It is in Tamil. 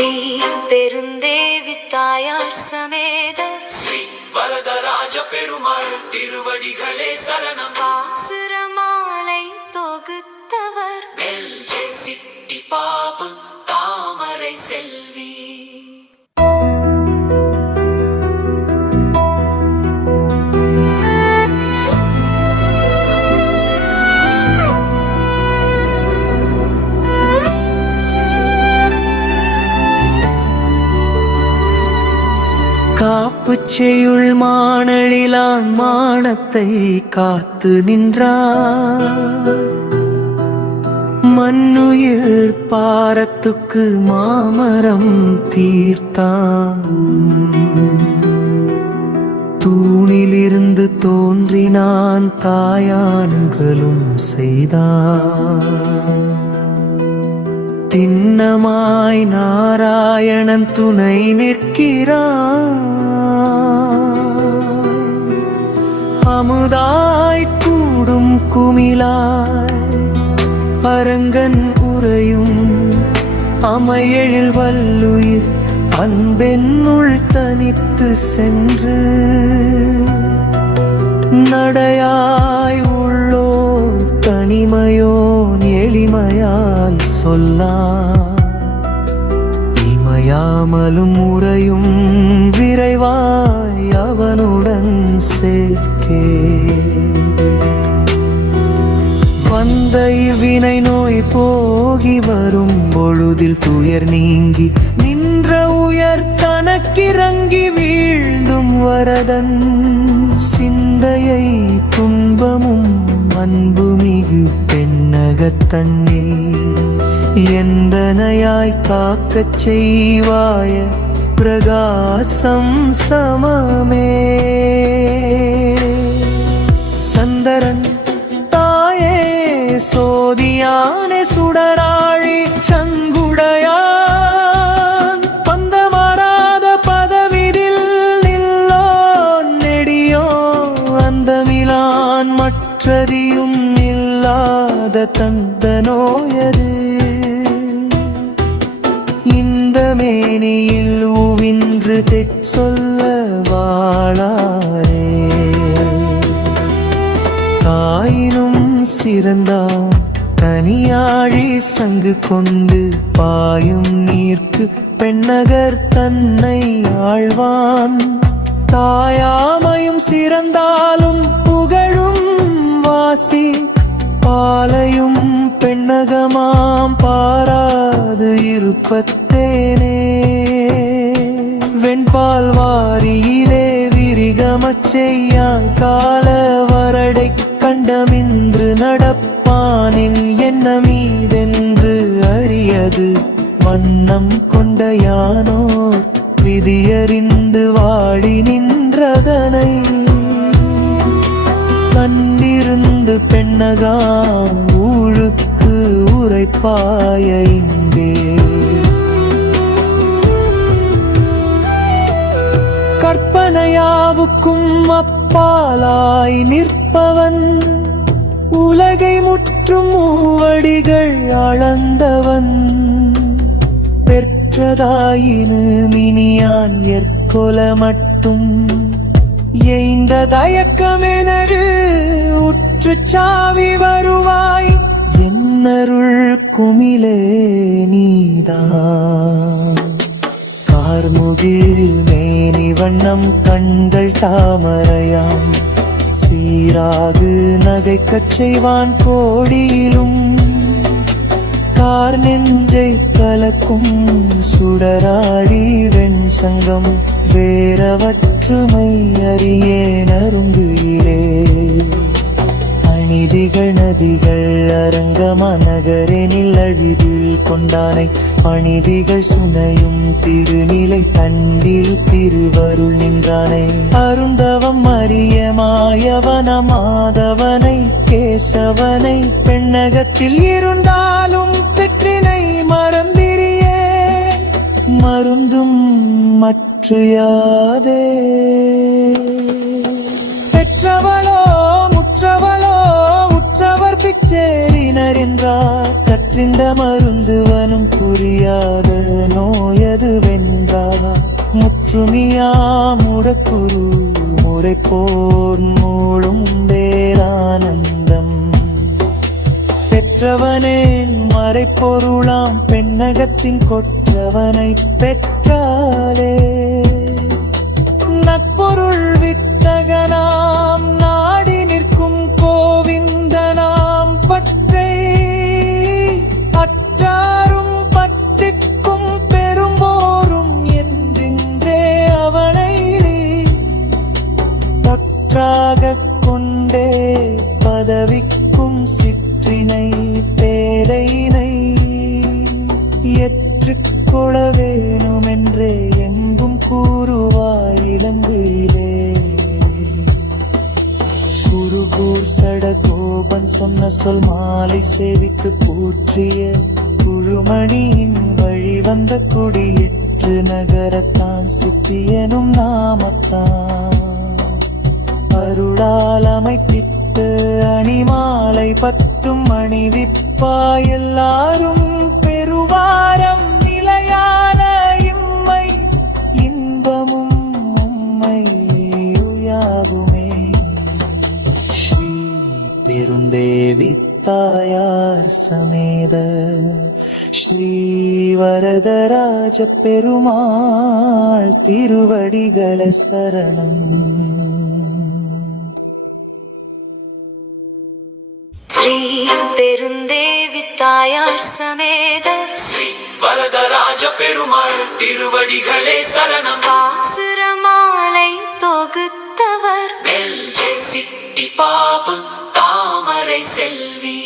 ஸ்ரீ பெருந்தேவி தாயார் சமேத ஸ்ரீ வரதராஜ பெருமாள் திருவடிகளே சரணம். பாசுரமாலை தொகுத்தவர் எல்ஜே சிட்டி பாபு தாமரை செல்வி. காப்பு செய்யுள் மானழிலான் மானத்தை காத்து நின்றார். மண்ணுயிர் பாரத்துக்கு மாமரம் தீர்த்தான். தூணிலிருந்து தோன்றினான் தாயானுகளும் செய்தான். திண்ணமாய் நாராயணன் துணை நிற்கிறான். அமுதாய் கூடும் குமிழாய் அரங்கன் உறையும் அமையெழில் வல்லுயிர் அன்பென்னுள் தனித்து சென்று நடையாய் உள்ளோர் தனிமையோன் எளிமையால் சொல்லா இமையாமலும் உறையும் விரைவாய் அவனுடன் சேர்க்கே. வந்த இவ்வினை நோய் போகி வரும் பொழுதில் துயர் நீங்கி நின்ற உயர் தனக்கிறங்கி வீழ்ந்தும் வரதன் சிந்தையை துன்பமும் அன்புமிகு பெண்ணகத்தன்னே எந்தனையாய் காக்கச் செய்வாய பிரகாசம் சமமே. சந்தரன் தாயே சோதியானே சுடராழி சங்குடையான் பந்தமாராத பதவிதில் நில்லோ நெடியோ அந்தமிலான் மற்றதியும் இல்லாத தந்த நோயது. இந்த மேனியில் உவின்று சொல்ல வாழாரே. தாயினும் சிறந்தான் தனியாழி சங்கு கொண்டு பாயும் நீர்க்கு பெண்ணகர் தன்னை ஆழ்வான். தாயாமையும் சிறந்தாலும் புகழும் வாசி பாலையும் பெண்ணகமாம் பாராது இருப்பத்தேனே. வெண்பால் வாரியிலே விரிகமச் செய்யான் கால வரடை கண்டமின்று நடப்பானின் என்ன மீதென்று அறியது வண்ணம் கொண்ட யானோர் விதியறிந்து வாழி நின்றதனை கண்டிருந்து பெண்ணகாம் ஊழுக்கு உரைப்பாய இங்கே. கற்பனையாவுக்கும் அப்பாலாய் நிற்பவன் உலகை முற்றும் மூவடிகள் அளந்தவன். பெற்றதாயினு மினியான் எற்கொல மட்டும் எய்ந்த தயக்கமெனரு உற்று சாவி வருவாய் என்னருள் குமிலே நீதான். கார்முகில் மேனி வண்ணம் கண்கள் தாமரையாம் சீராகு நகைக்கச் செய்வான் கோடியிலும். கார் நெஞ்சை கலக்கும் சுடராடி வெண் சங்கம் வேறவற்றுமை அறியே நருங்குயிலே. அநீதிகள் நதிகள் அரங்கமா நகரெனில் அழிதில் கொண்டானை அநீதிகள் சுனையும் திருநிலை தண்டில் திருவருள் நின்றானை. அருந்தவம் அறிய மாயவன மாதவனை கேசவனை பெண்ணகத்தில் இருந்தாலும் பெற்றினை மறந்திரியே மருந்தும் மற்று யாதே. பெற்றவளோ முற்றவளோ உற்றவர் பிச்சேரினர் என்றார் கற்றிந்த மருந்துவனும் புரியாத நோயது. முற்றுமியாமுடக்குரு முறை போர் மூளும் வேறானந்தம் பெற்றவனேன் மறைப்பொருளாம் பெண்ணகத்தின் கொற்றவனை பெற்றாலே நற்பொருள் வித்தகனாம் நாடி நிற்கும் கோவிந்தனாம் பற்றை அற்றாரும் பற்றிக்கும் பெரும்போரும் என்றின்றே அவனை பற்றாகக் கொண்டே பதவிக்கும் சிற்றினை பேரையினை ஏற்றுக்கொள்ள வேணுமென்றே எங்கும் கூறுவாய் இலங்கையிலே குருகூர் சடகோபன் சொன்ன சொல் மாலை சேவித்து போற்றிய குழுமணியின் வழி வந்த குடியேற்று நகரத்தான் சித்தியனும் நாமத்தான் அருளால் அமைத்திட்டு அணிமாலை பத்தும் அணிவிப்பாய் எல்லாரும் பெருவாரம் நிலையான இம்மை இன்பமும் உம்மை உயாகுமே ஸ்ரீ பெருந்தேவி தாயார் சமேத ஸ்ரீ வரதராஜ பெருமாள் திருவடிகள சரணம். ஸ்ரீ பெருந்தேவி தாயார் சமேத ஸ்ரீ வரதராஜ பெருமாள் திருவடிகளே சரணம். பாசுரமாலை தொகுத்தவர் நெல்லை சிட்டி பாபு தாமரை செல்வி.